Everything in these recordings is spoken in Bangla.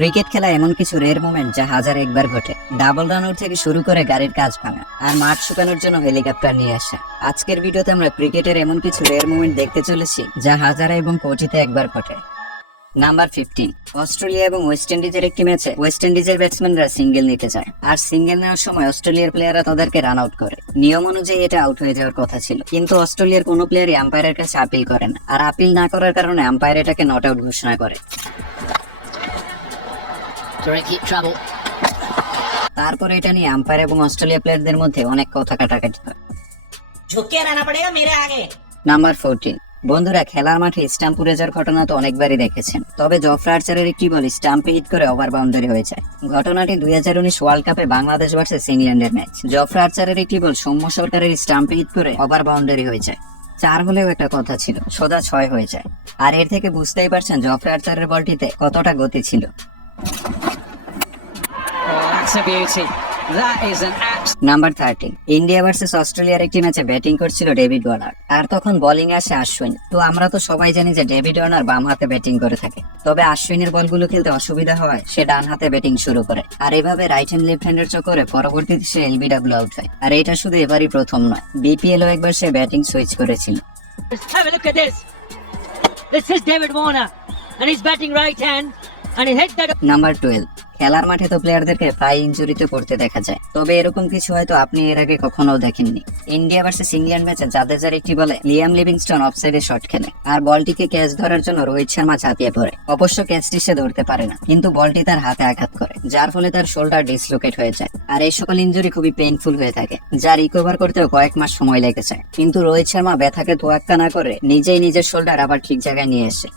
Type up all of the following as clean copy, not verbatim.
ক্রিকেট খেলা এমন কিছু রেয়ার মোমেন্ট যা হাজার একবার ঘটে। ডাবল রান আউট থেকে শুরু করে গাড়ির কাজ ভাঙা আর মাঠ শুকানোর জন্য হেলিকপ্টার নিয়ে আসা। আজকের ভিডিওতে আমরা ক্রিকেটের এমন কিছু রেয়ার মোমেন্ট দেখতে চলেছি যা হাজার এবং কোটিতে একবার ঘটে। নাম্বার 15, অস্ট্রেলিয়া এবং ওয়েস্ট ইন্ডিজের একটি ম্যাচে ওয়েস্ট ইন্ডিজের ব্যাটসম্যানরা সিঙ্গেল নিতে যায়, আর সিঙ্গেল নেওয়ার সময় অস্ট্রেলিয়ার প্লেয়াররা তাদেরকে রান আউট করে। নিয়ম অনুযায়ী এটা আউট হয়ে যাওয়ার কথা ছিল, কিন্তু অস্ট্রেলিয়ার কোনো প্লেয়ারই আম্পায়ারের কাছে আপিল করেন, আর আপিল না করার কারণে আম্পায়ার এটাকে নট আউট ঘোষণা করে। তারপরে এটা নিয়ে আম্পায়ার এবং অস্ট্রেলিয়া প্লেয়ারদের মধ্যে অনেক কথা কাটাকাটি হয়। নাম্বার 14, বন্ধুরা, খেলার মাঠে স্টাম্প উড়ে যাওয়ার ঘটনা তো অনেকবারই দেখেছেন, তবে জফরা আর্চারের একটি বল স্টাম্পে হিট করে ওভার বাউন্ডারি হয়ে যায়। ঘটনাটি 2019 ওয়ার্ল্ড কাপে বাংলাদেশ ভার্সেস ইংল্যান্ডের ম্যাচ। জফরা আর্চারের একটি বল সৌম্য সরকারের স্টাম্পে হিট করে ওভার বাউন্ডারি হয়ে যায়। 4 হলেও একটা কথা ছিল, সোজা 6 হয়ে যায়। আর এর থেকে বুঝতেই পারছেন জফরা আর্চারের বলটিতে কতটা গতি ছিল। নাম্বার 13, ইন্ডিয়া ভার্সেস অস্ট্রেলিয়ার একটি ম্যাচে ব্যাটিং করছিল ডেভিড ওয়ার্নার, আর তখন বোলিং আসে আশ্বিন। তো আমরা তো সবাই জানি যে ডেভিড ওয়ার্নার বাম হাতে ব্যাটিং করে থাকে, তবে আশ্বিনের বলগুলো খেলতে অসুবিধা হওয়ায় সে ডান হাতে ব্যাটিং শুরু করে, আর এভাবে রাইট হ্যান্ড লেফট হ্যান্ডের চক্করে পরবর্তীতে সে এলবিডব্লিউ আউট হয়। আর এটা শুধু এবারই প্রথম নয়, বিপিএলও একবার সে ব্যাটিং সুইচ করেছিল। Have a look at this. This is David Warner, and he's batting right hand, and he hit that. Number 12, খেলার মাঠে তো প্লেয়ারদেরকে প্রায় ইনজুরিতে পড়তে দেখা যায়, তবে এরকম কিছু হয়তো আপনি এর আগে কখনো দেখেননি। ইন্ডিয়া ভার্সেস ইংল্যান্ড ম্যাচে জাদেজার একটি বলে লিয়াম লিভিংস্টন অফসাইডে শট খেলে, আর বলটিকে ক্যাচ ধরার জন্য রোহিত শর্মা ঝাঁপিয়ে পড়ে। অবশ্য ক্যাচটি সে ধরতে পারে না, কিন্তু বলটি তার হাতে আঘাত করে, যার ফলে তার শোল্ডার ডিসলোকেট হয়ে যায়। আর এই সকল ইনজুরি খুবই পেইনফুল হয়ে থাকে, যা রিকভার করতেও কয়েক মাস সময় লেগে যায়। কিন্তু রোহিত শর্মা ব্যথাকে তোয়াক্কা না করে নিজেই নিজের শোল্ডার আবার ঠিক জায়গায় নিয়ে আসে।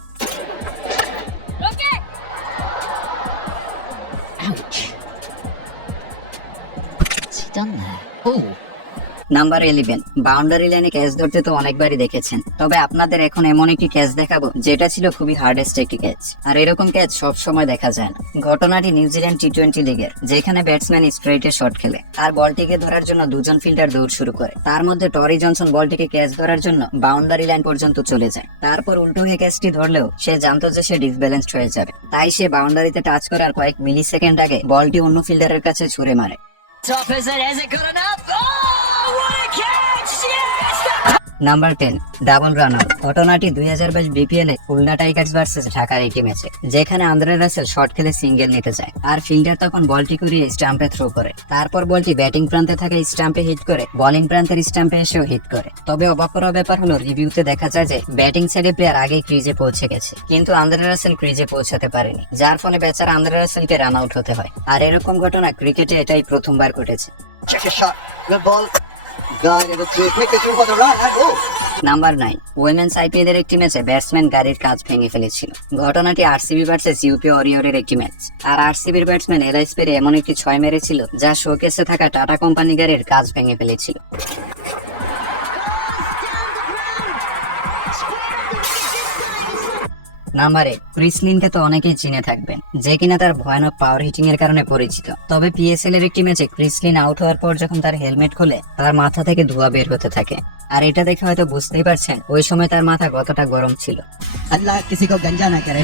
নাম্বার 11, বাউন্ডারি লাইনে ক্যাচ ধরতে তো অনেকবারই দেখেছেন, তবে আপনাদের এখন এমন একটি ক্যাচ দেখাবো যেটা ছিল খুবই হার্ডেস্ট একটি ক্যাচ, আর এরকম ক্যাচ সব সময় দেখা যায় না। ঘটনাটি নিউজিল্যান্ড টি-20 লিগের, যেখানে ব্যাটসম্যান স্ট্রেইটে শট খেলে আর বলটিকে ধরার জন্য দুজন ফিল্ডার দৌড় শুরু করে। তার মধ্যে টরি জনসন বলটিকে ক্যাচ ধরার জন্য বাউন্ডারি লাইন পর্যন্ত চলে যায়। তারপর উল্টো হয়ে ক্যাচটি ধরলেও সে জানতো যে সে ডিসব্যালেন্সড হয়ে যাবে, তাই সে বাউন্ডারিতে টাচ করার কয়েক মিলি সেকেন্ড আগে বলটি অন্য ফিল্ডারের কাছে ছুঁড়ে মারে। Number 10, double run out. ঘটনাটি 2022 বিপিএল এ খুলনা টাইগার্স ভার্সেস ঢাকার একটি ম্যাচে, যেখানে আন্দ্রে রাসেল শট খেলে সিঙ্গেল নিতে যায়, আর ফিল্ডার তখন বলটি ঘুরিয়ে স্টাম্পে থ্রো করে। তারপর বলটি ব্যাটিং প্রান্তে থাকা স্টাম্পে হিট করে বোলিং প্রান্তের স্টাম্পে এসেও হিট করে। তবে অবাক করার ব্যাপার হলো রিভিউতে দেখা যায় যে ব্যাটিং সাইডে প্লেয়ার আগেই ক্রিজে পৌঁছে গেছে, কিন্তু আন্দ্রে রাসেল ক্রিজে পৌঁছাতে পারেনি, যার ফলে বেচারা আন্দ্রে রাসেলকে রান আউট হতে হয়। আর এরকম ঘটনা ক্রিকেটে এটাই প্রথমবার ঘটেছে। নাম্বার 9, উইমেন্স আইপিএল এর একটি ম্যাচে ব্যাটসম্যান গাড়ির কাঁচ ভেঙে ফেলেছিল। ঘটনাটি আরসিবি ভার্সেস ইউপি ওয়ারিয়রের একটি ম্যাচ, আর আরসিবির ব্যাটসম্যান এলাইস পেরে এমন একটি 6 মেরেছিল যা শোকেসে থাকা টাটা কোম্পানি গাড়ির কাঁচ ভেঙে ফেলেছিল। নাম্বার 8, ক্রিস লিনকে তো অনেকেই চিনে থাকবেন, যে কিনা তার ভয়ানক পাওয়ার হিটিং এর কারণে পরিচিত। তবে পিএসএল এর একটি ম্যাচে ক্রিস লিন আউট হওয়ার পর যখন তার হেলমেট খোলে, তার মাথা থেকে ধোঁয়া বের হতে থাকে, আর এটা দেখে হয়তো বুঝতেই পারছেন ওই সময় তার মাথা কতটা গরম ছিল। अल्लाह किसी को गंजा ना करे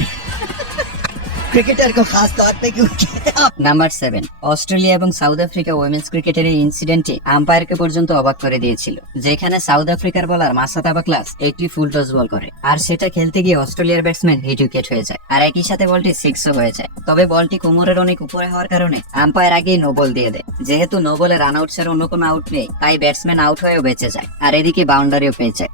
क्रिकेटर को खास तौर पे क्यों कहते हैं। নাম্বার 7, অস্ট্রেলিয়া এবং সাউথ আফ্রিকা উইমেন্স ক্রিকেটের এই ইনসিডেন্টটি আম্পায়ারকে পর্যন্ত অবাক করে দিয়েছিল, যেখানে সাউথ আফ্রিকার বলার মাসাত আবাক্লাস একটি ফুল টস বল করে, আর সেটা খেলতে গিয়ে অস্ট্রেলিয়ার ব্যাটসম্যান হিট উইকেট হয়ে যায়, আর একই সাথে বলটি 6ও হয়ে যায়। তবে বলটি কোমরের অনেক উপরে হওয়ার কারণে আম্পায়ার আগেই নো বল দিয়ে দেয়। যেহেতু নো বলে রান আউট ছাড়া অন্য কোনো আউট নেই, তাই ব্যাটসম্যান আউট হয়েও বেঁচে যায়, আর এদিকে বাউন্ডারিও পেয়ে যায়।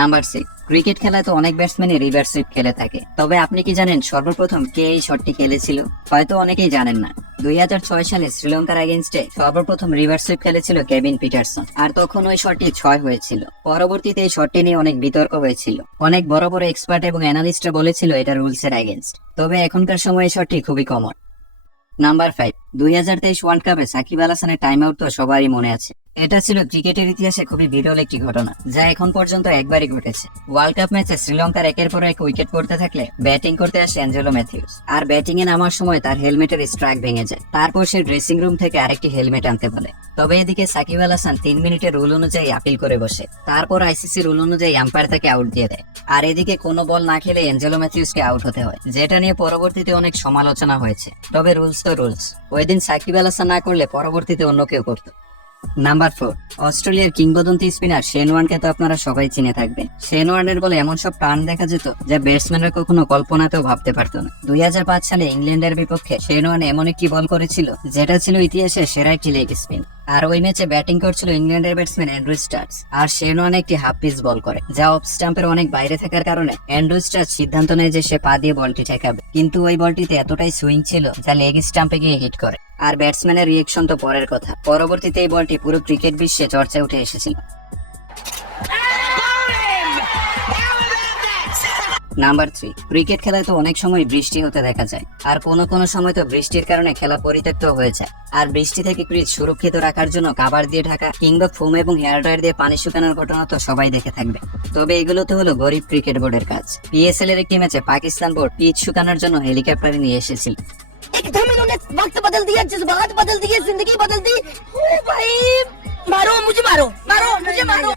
নাম্বার 6, ক্রিকেট খেলায় তো অনেক ব্যাটসম্যানই রিভার্স সুইপ খেলে থাকে, তবে আপনি কি জানেন সর্বপ্রথম কে এই শটটি খেলেছিল? হয়তো অনেকেই জানেন না। 2006 সালে শ্রীলঙ্কার এগেইনস্টে সর্বপ্রথম রিভার্স সুইপ খেলেছিল কেভিন পিটারসন, আর তখন ওই শটটি 6 হয়েছিল। পরবর্তীতে এই শটটি নিয়ে অনেক বিতর্ক হয়েছিল, অনেক বড় বড় এক্সপার্ট এবং অ্যানালিস্টরা বলেছিল এটা রুলস এর এগেইনস্ট, তবে এখনকার সময় এই শটটি খুবই কমন। নাম্বার 5, 2023 ওয়ার্ল্ড কাপে সাকিব আল হাসানের টাইম আউট তো সবারই মনে আছে। এটা ছিল ক্রিকেটের ইতিহাসে খুবই বিরল একটি ঘটনা, যা এখন পর্যন্ত একবারই ঘটেছে। ওয়ার্ল্ড কাপ ম্যাচে শ্রীলঙ্কার একের পর এক উইকেট পড়তে থাকলে ব্যাটিং করতে আসে অ্যাঞ্জেলো ম্যাথিউস। আর ব্যাটিং এ নামার সময় তার হেলমেটের স্ট্রাইক ভেঙে যায়। তারপর সে ড্রেসিং রুম থেকে আরেকটি হেলমেট আনতে বলে। তবে এদিকে সাকিব আল হাসান 3 মিনিটের রুল অনুযায়ী আপিল করে বসে। তারপর আইসিসি রুল অনুযায়ী আম্পায়ার তাকে আউট দিয়ে দেয়। আর এদিকে কোনো বল না খেলে অ্যাঞ্জেলো ম্যাথিউসকে আউট হতে হয়, যেটা নিয়ে পরবর্তীতে অনেক সমালোচনা হয়েছে। তবে রুলস তো রুলস, ওই দিন সাকিব আল হাসান না করলে পরবর্তীতে অন্য কেউ করতো। নাম্বার 4, অস্ট্রেলিয়ার কিংবদন্তি স্পিনার শেন ওয়ার্নকে তো আপনারা সবাই চিনে থাকবেন। শেন ওয়ার্নের বলে এমন সব টার্ন দেখা যেত যা ব্যাটসম্যানরা কখনো কল্পনাতেও ভাবতে পারতো না। 2005 সালে ইংল্যান্ডের বিপক্ষে শেন ওয়ার্ন এমন একটি বল করেছিল যেটা ছিল ইতিহাসের সেরা একটি লেগ স্পিন। আর ওই ম্যাচে ব্যাটিং করছিল ইংল্যান্ডের ব্যাটসম্যান অ্যান্ড্রু স্টার্স। আর শেন ওয়ার্ন একটি হাফ পিচ বল করে, যা অফ স্টাম্পের অনেক বাইরে থাকার কারণে অ্যান্ড্রু স্টার্স সিদ্ধান্ত নেয় যে সে পা দিয়ে বলটি ঠেকাবে। কিন্তু ওই বলটিতে এতটাই সুইং ছিল যা লেগ স্টাম্পে গিয়ে হিট করে। আর ব্যাটসম্যানের রিয়েকশন তো পরের কথা। পরবর্তীতে এই বলটি পুরো ক্রিকেট বিশ্বে চর্চায় উঠে এসেছিল। নাম্বার 3, ক্রিকেট খেলায় তো অনেক সময় বৃষ্টি হতে দেখা যায়। আর কোনো সময় তো বৃষ্টির কারণে খেলা পরিত্যক্ত হয়ে যায়। আর বৃষ্টি থেকে ক্রিজ সুরক্ষিত রাখার জন্য কাভার দিয়ে ঢাকা কিংবা ফোম এবং হেয়ার ড্রায়ার দিয়ে পানি শুকানোর ঘটনা তো সবাই দেখে থাকবে। তবে এগুলো তো হলো গরিব ক্রিকেট বোর্ডের কাজ। পিএসএল এর একটি ম্যাচে পাকিস্তান বোর্ড পিচ শুকানোর জন্য হেলিকপ্টারে নিয়ে এসেছিল। एकदम इन्होंने वक्त बदल दिया, जज्बात बदल दिए, जिंदगी बदल दी। ओ भाई मारो मुझे, मारो मारो मुझे, मारो।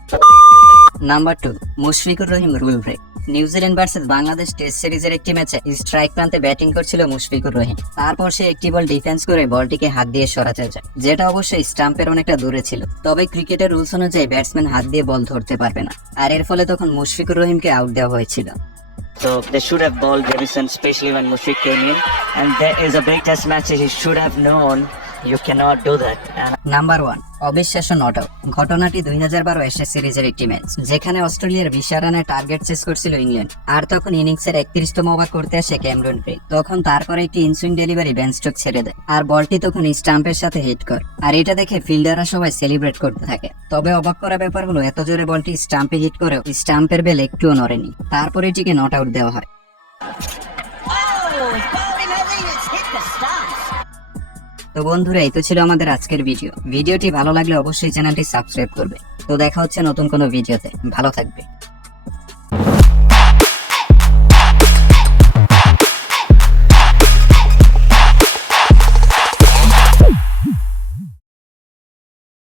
Number 2, Mushfiqur Rahim rule break. New Zealand versus Bangladesh test সিরিজের একটি ম্যাচে স্ট্রাইক প্রান্তে ব্যাটিং করছিল মুশফিকুর রহিম। তারপর সে একটি বল ডিফেন্স করে বলটিকে হাত দিয়ে সরাতে যায়, যেটা অবশ্যই স্টাম্পের অনেকটা দূরে ছিল। তবে ক্রিকেটের রুলস অনুযায়ী ব্যাটসম্যান হাত দিয়ে বল ধরতে পারবে না। আর এর ফলে তখন মুশফিকুর রহিমকে আউট দেওয়া হয়েছিল। So they should have bowled Davison, especially when Mushfiq came in. And there is a big test match. He should have known you cannot do that. And number 1, অবিশ্বাস্য নট আউট। ঘটনাটি 2012 অ্যাশেজ সিরিজের একটি ম্যাচ, যেখানে অস্ট্রেলিয়ার 20 রানের টার্গেট চেস করছিল ইংল্যান্ড। আর তখন ইনিংসের 31তম ওভার করতে আসে ক্যামেরন গ্রে। তখন তার করে একটি ইনসুইং ডেলিভারি বেঞ্চ স্ট্রোক ছেড়ে দেয়, আর বলটি তখন স্টাম্পের সাথে হিট করে। আর এটা দেখে ফিল্ডাররা সবাই সেলিব্রেট করতে থাকে। তবে অবাক করা ব্যাপার হলো এত জোরে বলটি স্টাম্পে হিট করেও স্টাম্পের বেল একটুও নড়েনি। তারপর এটিকে নট আউট দেওয়া হয়। তো বন্ধুরা, এই তো ছিল আমাদের আজকের ভিডিওটি ভালো লাগলে অবশ্যই চ্যানেলটি সাবস্ক্রাইব করবে। তো দেখা হচ্ছে নতুন কোনো ভিডিওতে। ভালো থাকবে।